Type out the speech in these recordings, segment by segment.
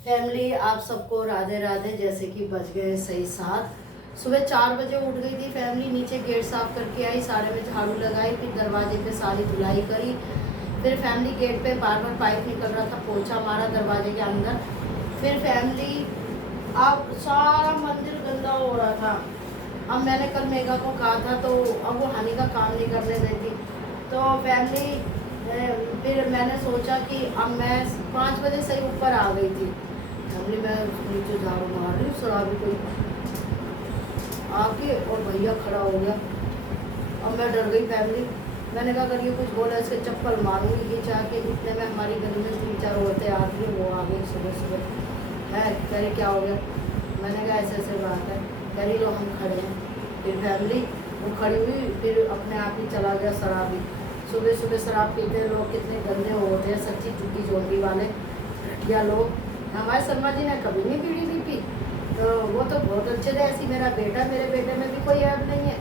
Family, आप सबको राधे राधे। जैसे कि बज गए सही 7। सुबह 4 बजे उठ गई थी फैमिली। नीचे गेट साफ करके आई, सारे में झाड़ू लगाई, फिर दरवाजे पे सारी धुलाई करी। फिर फैमिली गेट पे बार बार पाइप निकल रहा था, पोछा मारा दरवाजे के अंदर। फिर फैमिली, अब सारा मंदिर गंदा हो रहा था। अब मैंने कल मेघा को कहा था, तो अब वो हनी का काम नहीं करने देती। तो फैमिली, फिर मैंने सोचा कि अब मैं 5 बजे से ही ऊपर आ गई थी। फैमिली, मैं नीचे झाड़ू मार रही हूँ, शराबी कोई आके और भैया खड़ा हो गया। अब मैं डर गई फैमिली। मैंने कहा अगर ये कुछ बोला इसके चप्पल मारूंगी। ये चाह के इतने में हमारी गली में 3-4 औरतें आ गई, वो आ गई सुबह सुबह। है कह रही क्या हो गया? मैंने कहा ऐसे ऐसे बात है। कह रही लो हम खड़े हैं। फिर फैमिली, वो खड़ी हुई, फिर अपने आप ही चला गया शराबी। सुबह सुबह शराब पीते हैं लोग, कितने गंदे होते हैं सच्ची, झूठी जोड़ी वाले या लोग। हमारे शर्मा जी ने कभी नहीं बीड़ी नहीं पी, तो वो तो बहुत अच्छे थे। ऐसी मेरा बेटा, मेरे बेटे में भी कोई ऐप नहीं है,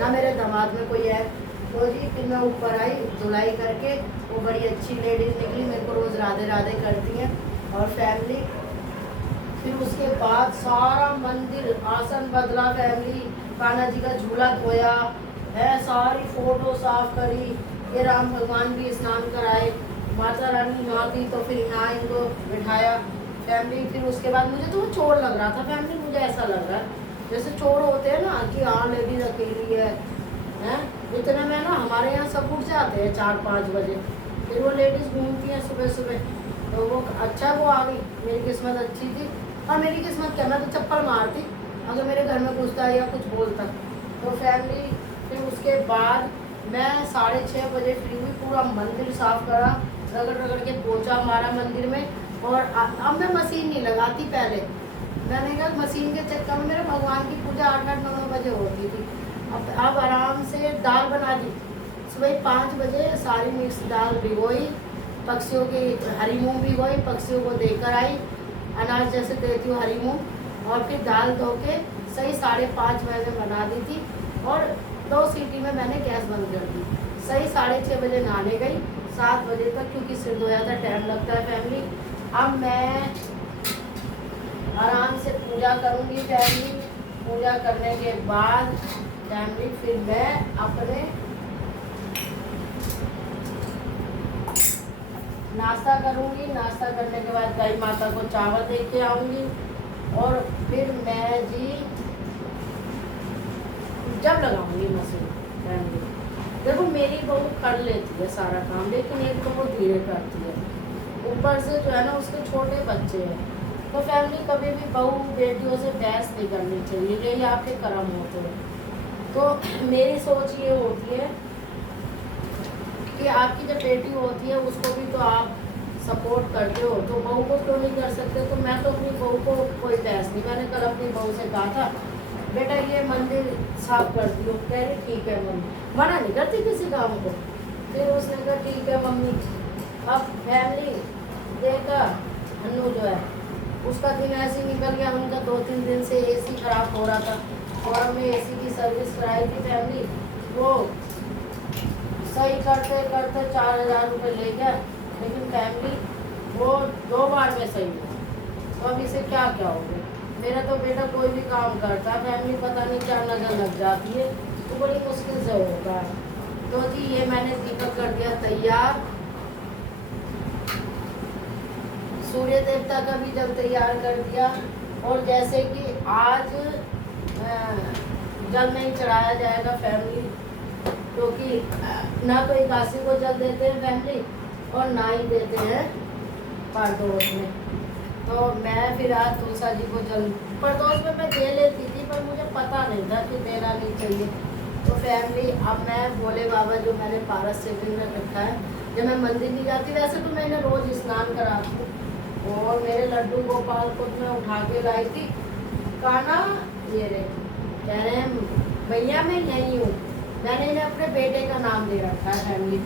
ना मेरे दामाद में कोई ऐप। तो जी फिर मैं ऊपर आई धुलाई करके। वो बड़ी अच्छी लेडीज निकली, मेरे को रोज़ राधे राधे करती हैं। और फैमिली, फिर उसके बाद सारा मंदिर आसन बदला फैमिली। कान्हा जी का झूला धोया है, सारी फोटो साफ करी। ये राम भगवान भी स्नान कराए। माता रानी यहाँ थी तो फिर यहाँ इनको बिठाया फैमिली। फिर उसके बाद मुझे तो वो चोर लग रहा था फैमिली। मुझे ऐसा लग रहा है जैसे चोर होते हैं ना, कि हाँ लेडीज अकेली है। हैं इतने में ना हमारे यहाँ सब उठ जाते हैं 4-5 बजे। फिर वो लेडीज़ घूमती हैं सुबह सुबह। तो वो अच्छा, वो आ गई। मेरी किस्मत अच्छी थी। और मेरी किस्मत क्या, मैं तो चप्पल मारती अगर मेरे घर में घुसता या कुछ बोलता। तो फैमिली, फिर उसके बाद मैं 6:30 बजे फ्री हुई। पूरा मंदिर साफ करा, रगड़ रगड़ के पोछा मारा मंदिर में। और अब मैं मशीन नहीं लगाती। पहले मैंने कहा मशीन के चक्कर में मेरे भगवान की पूजा 8-9 बजे होती थी। अब आराम से दाल बना दी। सुबह 5 बजे सारी मिक्स दाल भिगोई, पक्षियों की हरी मूंग भिगोई, पक्षियों को देकर आई। अनाज जैसे देती हूँ हरी मूंग। और फिर दाल धो के सही 5:30 बजे बना दी थी। और 2 सीटी में मैंने गैस बंद कर दी। सही 6:30 बजे नहाने गई, 7 बजे तक, क्योंकि सिर धोया था, टाइम लगता है फैमिली। अब मैं आराम से पूजा करूँगी फैमिली। पूजा करने के बाद फैमिली, फिर मैं अपने नाश्ता करूँगी। नाश्ता करने के बाद गाय माता को चावल दे के आऊँगी। और फिर मैं जी जब लगाऊंगी मशीन फैमिली। देखो मेरी बहू कर लेती है सारा काम, लेकिन एक तो वो धीरे करती है। ऊपर से जो है ना, उसके छोटे बच्चे हैं। तो फैमिली, कभी भी बहू बेटियों से बहस नहीं करनी चाहिए, यही आपके कर्म होते हैं। तो मेरी सोच ये होती है कि आपकी जब बेटी होती है उसको भी तो आप सपोर्ट करते हो, तो बहू को क्यों नहीं कर सकते? तो मैं तो अपनी बहू को कोई बहस नहीं। मैंने कल अपनी बहू से कहा था, बेटा ये मंदिर साफ कर दियो। कह रही ठीक है मम्मी, मना नहीं करती किसी काम को। फिर उसने कहा ठीक है मम्मी। अब फैमिली देखा, अन्नू जो है उसका दिन ऐसे ही निकल गया। उनका 2-3 दिन से एसी खराब हो रहा था, और हमने एसी की सर्विस कराई थी फैमिली। वो सही करते करते 4,000 रुपये ले गया, लेकिन फैमिली वो 2 बार में सही हुआ। तो अब इसे क्या क्या हो गया? मेरा तो बेटा कोई भी काम करता है फैमिली, पता नहीं क्या नजर लग जाती है, तो बड़ी मुश्किल से होता है। तो जी ये मैंने दीपक कर दिया तैयार। सूर्य देवता का भी जब तैयार कर दिया। और जैसे कि आज जल नहीं चढ़ाया जाएगा फैमिली, क्योंकि ना तो एकादशी को जल देते हैं फैमिली, और ना ही देते हैं प्रदोष में। तो मैं फिर आज तुलसा जी को जल, प्रदोष में मैं दे लेती थी, पर मुझे पता नहीं था कि देना नहीं चाहिए। तो फैमिली, अब मैं भोले बाबा जो मैंने पारस से भी में रखा है, जब मैं मंदिर नहीं जाती, वैसे तो मैंने रोज़ स्नान कराती हूँ। और मेरे लड्डू गोपाल को मैं उठा के लाई थी। कान्हा ये रे, कह रहे हैं भैया मैं यहीं हूँ। मैंने इन्हें अपने बेटे का नाम दे रखा है फैमिली।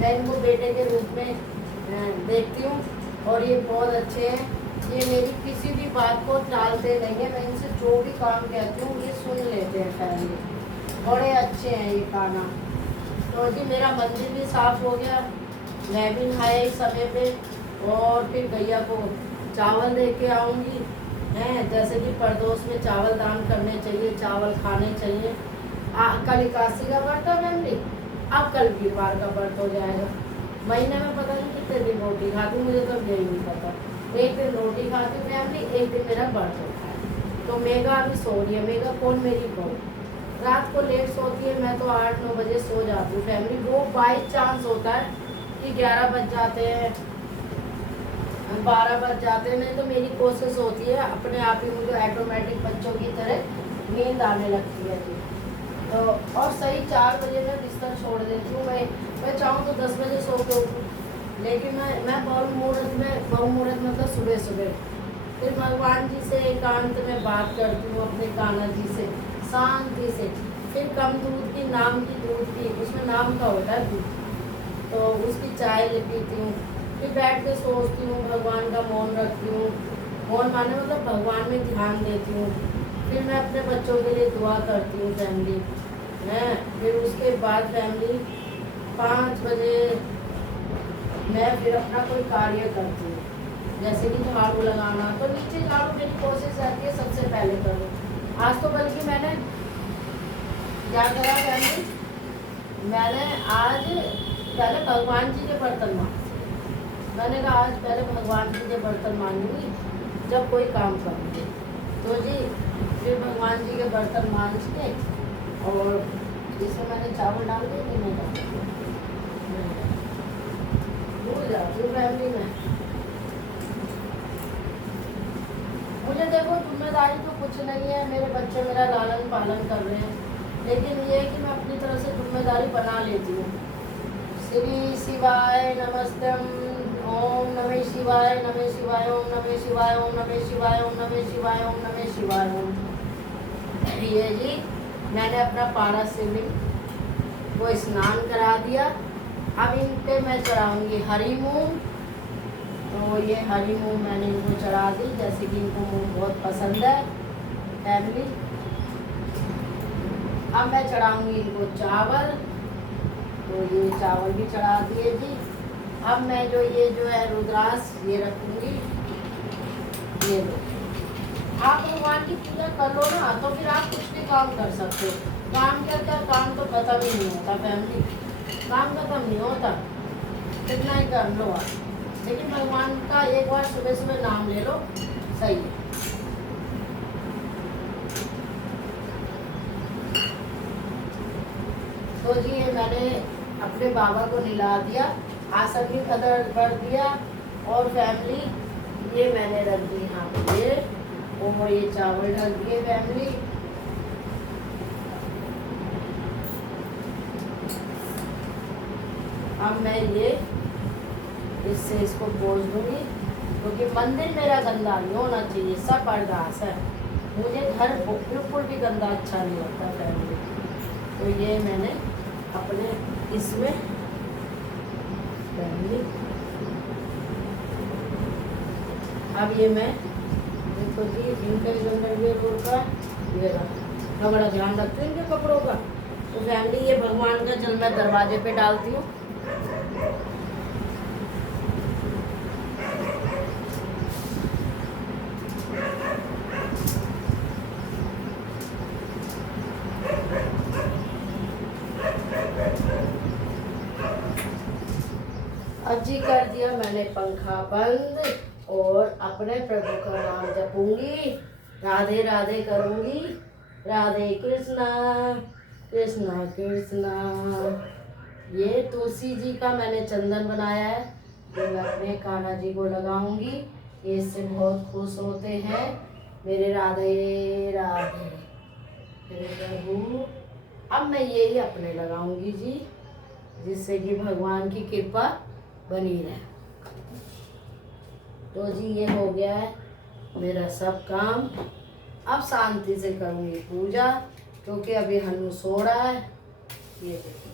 मैं इनको बेटे के रूप में देखती हूँ, और ये बहुत अच्छे हैं। ये मेरी किसी भी बात को टालते नहीं है। मैं इनसे जो भी काम कहती हूँ ये सुन लेते हैं फैमिली। बड़े अच्छे हैं ये कान्हा। तो जी मेरा मंदिर भी साफ हो गया, मैं भी नहाया इस समय पे। और फिर गैया को चावल दे के आऊँगी हैं, जैसे कि प्रदोष में चावल दान करने चाहिए, चावल खाने चाहिए। कल एकादशी का व्रत है फैमिली, अब कल वीरवार का व्रत हो जाएगा। महीने में पता नहीं कितने दिन रोटी खाती हूँ, मुझे तो यही नहीं पता। एक दिन रोटी खाती हूँ फैमिली, एक दिन मेरा व्रत होता है। तो मेघा अभी सो रही है, मेघा कौन मेरी बहू रात को लेट सोती है, मैं तो 8-9 बजे सो जाती हूँ फैमिली। वो बाई चांस होता है कि 11 बज जाते हैं, 12 बज जाते हैं, नहीं तो मेरी कोशिश होती है अपने आप ही मुझे ऑटोमेटिक बच्चों की तरह नींद आने लगती है जी। तो और सही 4 बजे मैं बिस्तर छोड़ देती हूँ। मैं चाहूँ तो 10 बजे सो के उठूँ, लेकिन मैं बहु मुहूर्त मतलब सुबह सुबह फिर भगवान जी से एकांत में बात करती हूँ, अपने कान्हा जी से शांति से। फिर कम दूध की, नाम की दूध की, उसमें नाम का होता है दूध, तो उसकी चाय ले पीती हूँ। फिर बैठ के सोचती हूँ, भगवान का मौन रखती हूँ। मौन माने मतलब भगवान में ध्यान देती हूँ। फिर मैं अपने बच्चों के लिए दुआ करती हूँ फैमिली हैं। फिर उसके बाद फैमिली 5 बजे मैं फिर अपना कोई कार्य करती हूँ, जैसे कि झाड़ू लगाना। तो नीचे झाड़ू मेरी कोशिश रहती है सबसे पहले करूँ। आज तो बल्कि मैंने क्या करा फैमिली, मैंने आज पहले भगवान जी के बर्तन मांजे। मैंने कहा आज पहले भगवान जी के बर्तन मांजूंगी जब कोई काम करूँगी। तो जी फिर भगवान जी के बर्तन मांज के और इसमें मैंने चावल डाल दिए कि नहीं डाल भूल जाती हूँ फैमिली में। मुझे देखो जिम्मेदारी तो कुछ नहीं है, मेरे बच्चे मेरा लालन पालन कर रहे हैं, लेकिन ये है कि मैं अपनी तरफ से जिम्मेदारी बना लेती हूँ। श्री शिवाय नमस्तम, ओम नमः शिवाय, नमः शिवाय, ओम नमः शिवाय, ओम नमः शिवाय, ओम नमः शिवाय, ओम नमः शिवाय ओम। ये जी मैंने अपना पारा शिवलिंग को स्नान करा दिया। अब इन पे मैं चढ़ाऊंगी हरी मूंग। तो ये हरी मूंग मैंने इनको चढ़ा दी, जैसे कि इनको मूंग बहुत पसंद है फैमिली। अब मैं चढ़ाऊंगी इनको चावल, तो ये चावल भी चढ़ा दिए जी। अब मैं जो है रुद्राक्ष ये रखूंगी। ये लो, आप भगवान की पूजा कर लो ना, तो फिर आप कुछ भी काम कर सकते हो। काम क्या काम तो खत्म ही नहीं होता फैमिली, काम खत्म नहीं होता, कितना ही कर लो आप, लेकिन भगवान का एक बार सुबह सुबह नाम ले लो, सही है। तो जी ये मैंने अपने बाबा को नहला दिया, आसन भी कदर कर दिया, और फैमिली ये मैंने रख दी यहाँ पे ये, और ये चावल रख दिए फैमिली। अब मैं ये इससे इसको पोंछ दूंगी, क्योंकि मंदिर मेरा गंदा नहीं होना चाहिए, सब अरदास है। मुझे घर बिल्कुल भी गंदा अच्छा नहीं होता फैमिली। तो ये मैंने अपने इसमें फैमिली, अब ये मैं देखो जी इनका अंडरवियर का ये रहा, बड़ा ध्यान रखती हूँ इनके कपड़ों का। तो फैमिली ये भगवान का जल मैं दरवाजे पे डालती हूँ। अब जी कर दिया मैंने पंखा बंद, और अपने प्रभु का नाम जपूंगी, राधे राधे करूंगी, राधे कृष्णा कृष्णा कृष्णा। ये तुलसी जी का मैंने चंदन बनाया है, ये मैं अपने कान्हा जी को लगाऊंगी, ये इससे बहुत खुश होते हैं मेरे राधे राधे मेरे प्रभु। अब मैं यही अपने लगाऊंगी जी, जिससे कि भगवान की कृपा बनी रहे। तो जी ये हो गया है मेरा सब काम। अब शांति से करूँगी पूजा, क्योंकि अभी हनु सो रहा है। ये देखो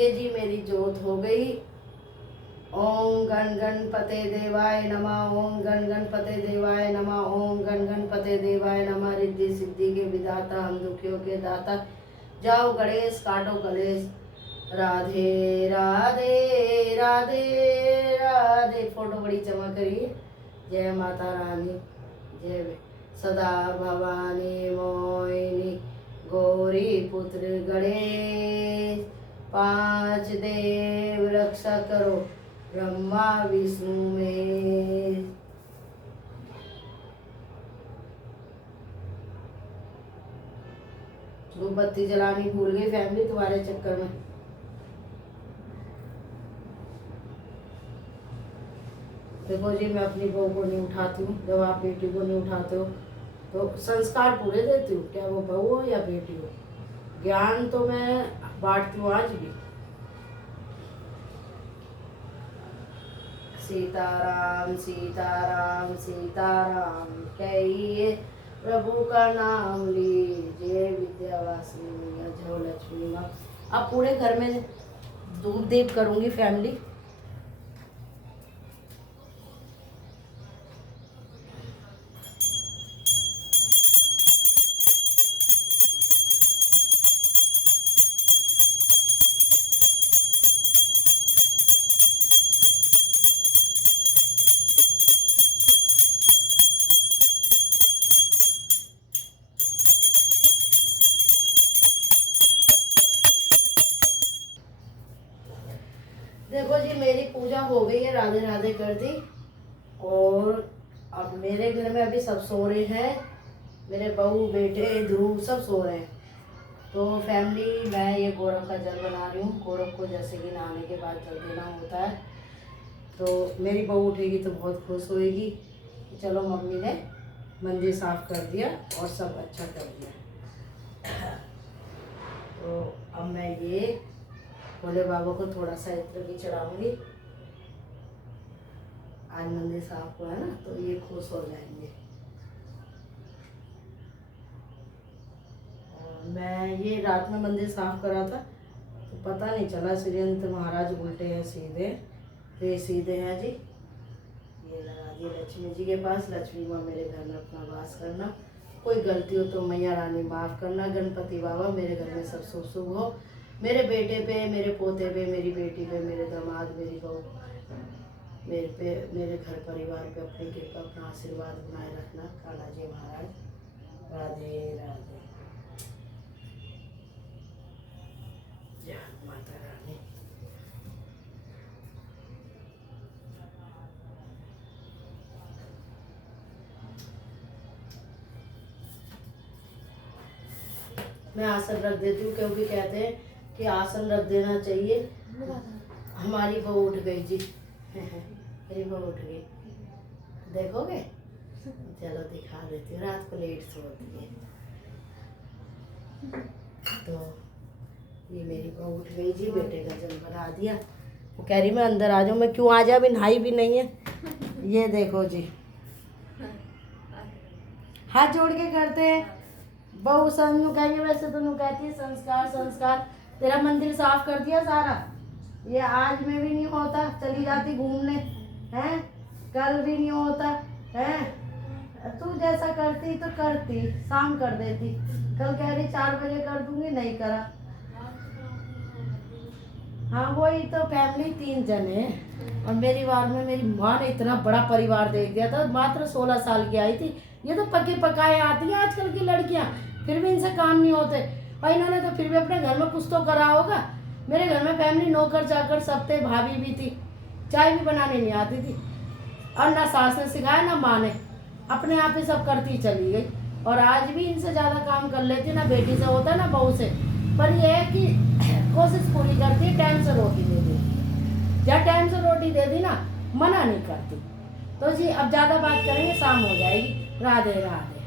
ये जी मेरी जोत हो गई। ओम गण गणपते देवाय नमः, ओम गण गणपते देवाय नमः, ओम गण गणपते देवाय नमः। रिद्धि सिद्धि के विधाता, हम दुखियों के दाता, जाओ गणेश काटो कलेश। राधे राधे राधे राधे। फोटो बड़ी चमक रही है। जय माता रानी, जय सदा भवानी मोहिनी, गौरी पुत्र गणेश। 5 देव रक्षा करो, ब्रह्मा विष्णु महेश। धूप बत्ती जलानी भूल गई फैमिली तुम्हारे चक्कर में। देखो जी, मैं अपनी बहू को नहीं उठाती हूँ। जब आप बेटी को नहीं उठाते हो तो संस्कार पूरे देती हूँ, क्या वो बहू हो या बेटी हो। ज्ञान तो मैं बांटती हूँ आज भी। सीताराम सीताराम सीताराम कहिए, प्रभु का नाम लीजिए, विद्यावासिनी मैया जय लक्ष्मी माँ। अब पूरे घर में धूप दीप करूँगी फैमिली। देखो जी, मेरी पूजा हो गई है, राधे राधे कर दी। और अब मेरे घर में अभी सब सो रहे हैं, मेरे बहू बेटे ध्रुव सब सो रहे हैं। तो फैमिली, मैं ये गौरव का जल बना रही हूँ। गौरव को जैसे कि नहाने के बाद जल देना होता है। तो मेरी बहू उठेगी तो बहुत खुश होएगी। चलो मम्मी ने मंदिर साफ कर दिया और सब अच्छा कर दिया। तो अब मैं ये भोले बाबा को थोड़ा सा इत्र भी चढ़ाऊंगी। आज मंदिर साफ हुआ है ना, तो ये खुश हो जाएंगे। और मैं ये रात में मंदिर साफ करा था तो पता नहीं चला श्रीयंत महाराज उल्टे हैं सीधे, तो ये सीधे हैं जी। ये लगा दिए लक्ष्मी जी के पास। लक्ष्मी माँ मेरे घर में अपना वास करना, कोई गलती हो तो मैया रानी माफ़ करना। गणपति बाबा मेरे घर में सब शुभ शुभ हो, मेरे बेटे पे, मेरे पोते पे, मेरी बेटी पे, मेरे दामाद, मेरी बहू, मेरे पे, मेरे घर परिवार पे अपनी कृपा, अपना आशीर्वाद बनाए रखना। कान्हा जी महाराज। राधे राधे। जय माता रानी। मैं आसन रख देती हूँ, क्योंकि कहते हैं कि आसन रख देना चाहिए। हमारी बहू उठ गई जी। मेरी बहू उठ गई, देखोगे? चलो दिखा देती हूँ। रात को लेट सोती है। तो ये मेरी बहू उठ गई जी, बेटे का जल बना दिया। वो कह रही मैं अंदर आ जाऊँ। मैं क्यों आ जा, अभी नहाई भी नहीं है। ये देखो जी, हाथ जोड़ के करते हैं। बहू सन कहेंगे, वैसे तो नू कहती है संस्कार संस्कार। तेरा मंदिर साफ कर दिया सारा, ये आज में भी नहीं होता। चली जाती घूमने, हैं? कल भी नहीं होता, हैं? तू जैसा करती तो करती, शाम कर देती। कल कह रही 4 बजे कर दूंगी, नहीं करा। हाँ वही तो, फैमिली 3 जने। और मेरी बार में मेरी माँ ने इतना बड़ा परिवार देख दिया था। मात्र 16 साल की आई थी। ये तो पके पकाए आती हैं आजकल की लड़कियां, फिर भी इनसे काम नहीं होते। और इन्होंने तो फिर भी अपने घर में कुछ तो करा होगा। मेरे घर में फैमिली नौकर चाकर सब थे, भाभी भी थी, चाय भी बनाने नहीं आती थी। और ना सास ने सिखाया ना माँ ने, अपने आप ही सब करती चली गई। और आज भी इनसे ज़्यादा काम कर लेती, ना बेटी से होता ना बहू से। पर यह है कि कोशिश पूरी करती है, टाइम से रोटी दे दी। जब टाइम से रोटी दे दी ना, मना नहीं करती। तो जी अब ज़्यादा बात करेंगे, शाम हो जाएगी। राधे राधे।